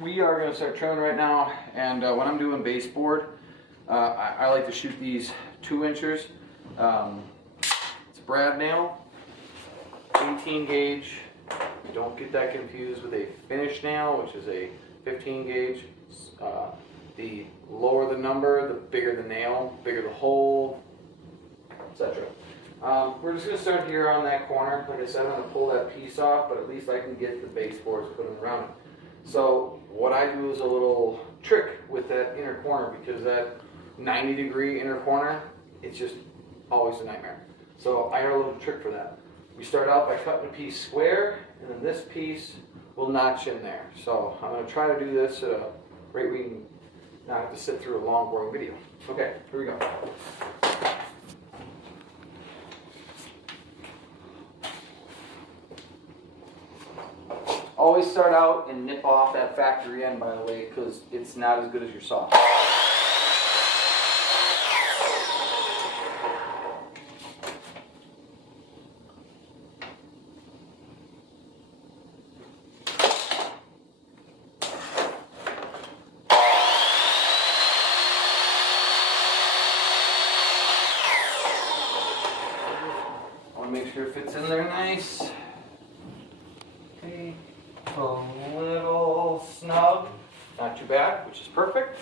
we are going to start trimming right now, and when I'm doing baseboard, I like to shoot these 2 inchers. It's a brad nail, 18 gauge. Don't get that confused with a finish nail, which is a 15 gauge. The lower the number, the bigger the nail, bigger the hole, etc. We're just going to start here on that corner. Like I said, I'm going to pull that piece off, but at least I can get the baseboards, put them around it. So what I do is a little trick with that inner corner, because that 90-degree inner corner, it's just always a nightmare. So I got a little trick for that. We start out by cutting a piece square, and then this piece will notch in there. So I'm going to try to do this at a rate we can not have to sit through a long, boring video. Okay, here we go. Always start out and nip off that factory end, by the way, because it's not as good as your saw. I want to make sure it fits in there nice. Okay. A little snug, not too bad, which is perfect.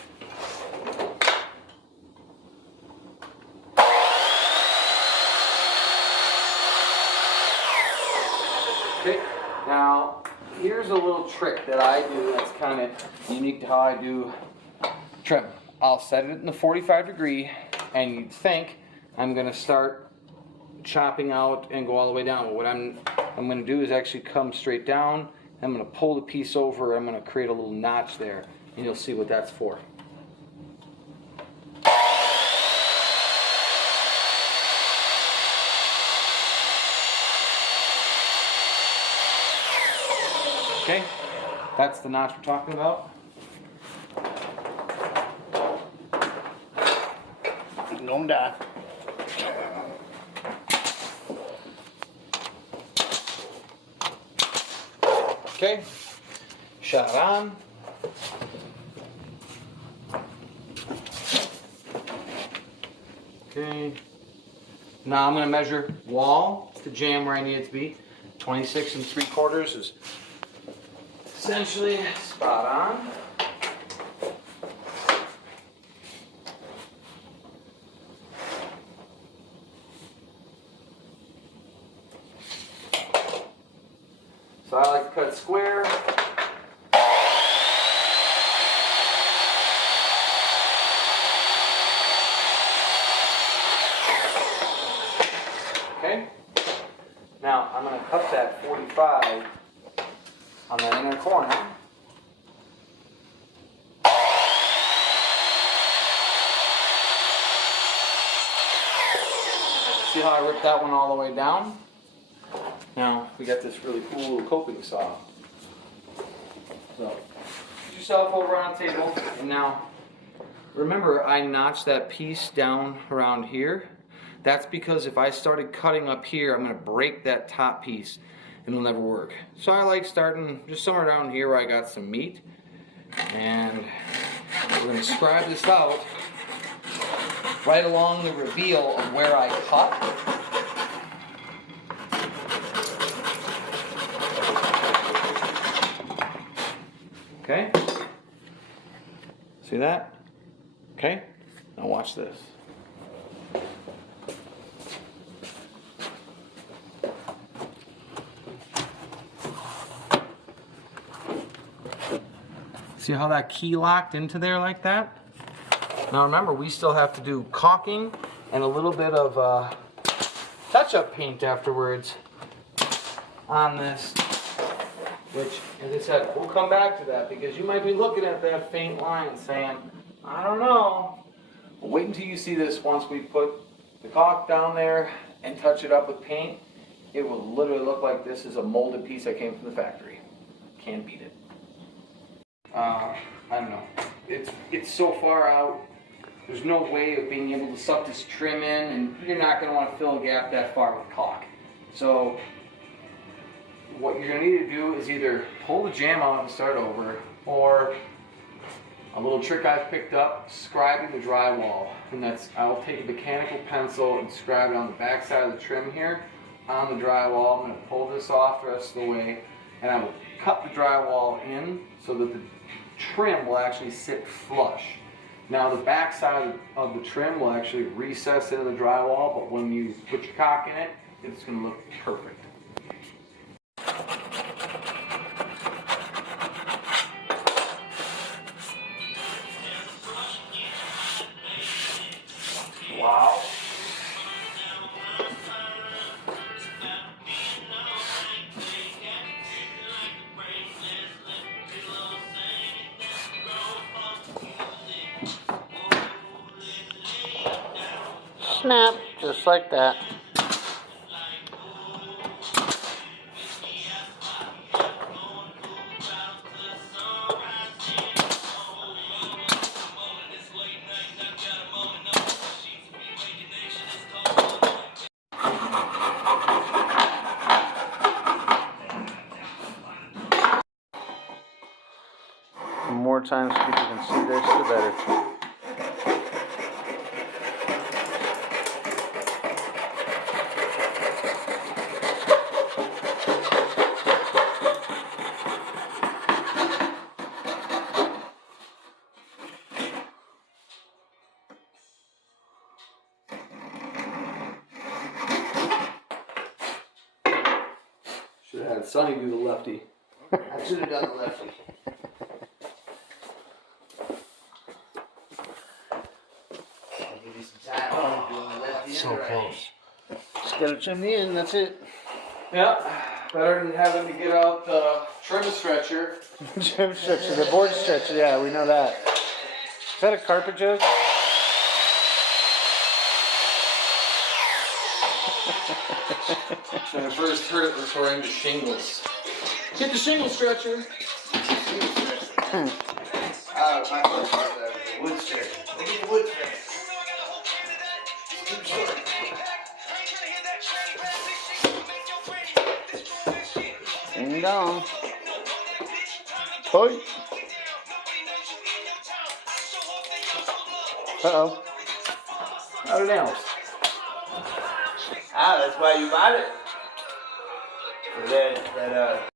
Okay, now here's a little trick that I do that's kind of unique to how I do trim. I'll set it in the 45-degree, and you'd think I'm going to start chopping out and go all the way down. But what I'm going to do is actually come straight down. I'm going to pull the piece over, I'm going to create a little notch there, and you'll see what that's for. Okay, that's the notch we're talking about. Don't die. Okay, shot on. Okay, now I'm going to measure wall to jam where I need it to be. 26 3/4 is essentially spot on. So I like to cut square. Okay. Now I'm going to cut that 45 on that inner corner. See how I ripped that one all the way down? Now, we got this really cool little coping saw. So, put yourself over on a table, and now, remember I notched that piece down around here. That's because if I started cutting up here, I'm going to break that top piece, and it'll never work. So I like starting just somewhere down here where I got some meat, and we're going to scribe this out right along the reveal of where I cut. Okay, see that? Okay, now watch this. See how that key locked into there like that? Now remember, we still have to do caulking and a little bit of touch-up paint afterwards on this. Which, as I said, we'll come back to that, because you might be looking at that faint line saying, I don't know. Well, wait until you see this once we put the caulk down there and touch it up with paint. It will literally look like this is a molded piece that came from the factory. Can't beat it. I don't know. It's so far out. There's no way of being able to suck this trim in, and you're not going to want to fill a gap that far with caulk. So what you're going to need to do is either pull the jam out and start over, or a little trick I've picked up, scribing the drywall. And that's, I'll take a mechanical pencil and scribe it on the back side of the trim here on the drywall. I'm going to pull this off the rest of the way, and I will cut the drywall in so that the trim will actually sit flush. Now the back side of the trim will actually recess into the drywall, but when you put your caulk in it, it's going to look perfect. Wow. Snap, just like that. The more times people can see this, the better. Should have had Sonny do the lefty. I should have done the lefty. I'll give you some time. I'm doing the lefty. So close. Just gotta trim the end, that's it. Yeah, better than having to get out the trim stretcher. Trim stretcher, the board stretcher, yeah, we know that. Is that a carpet joke? When I first heard it referring to shingles. Get the shingle stretcher. Hmm. My first part of the wood stretcher. We'll get the wood stretcher. Ding dong. Toy. Uh-oh. Out of nails. Ah, that's why you bought it. For that